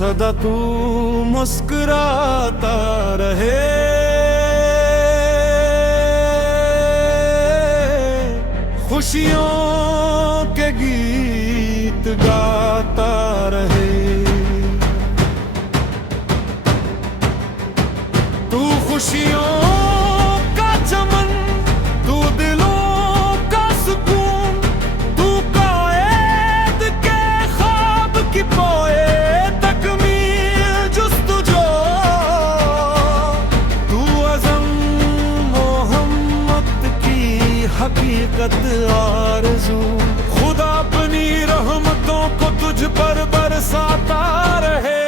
सदा तू मुस्कुराता रहे, खुशियों के गीत गाता रहे। तू खुशियों का चमन, तू दिलों का सुकून, तू कायद के ख्वाब की पोए तकमील जुस्तुजो, तू अज़म मोहम्मद की हकीकत आरज़ू। खुदा अपनी रहमतों को तुझ पर बरसाता रहे।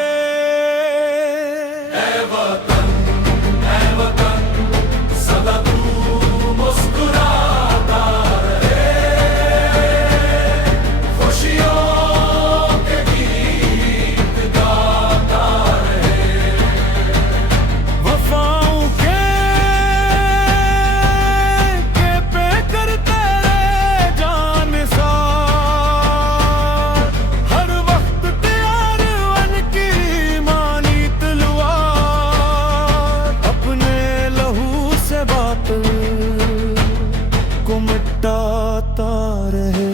को मिटाता रहे।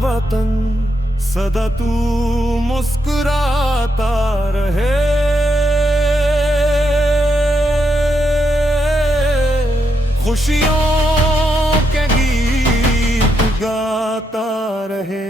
वतन सदा तू मुस्कुराता रहे, खुशियों के गीत गाता रहे।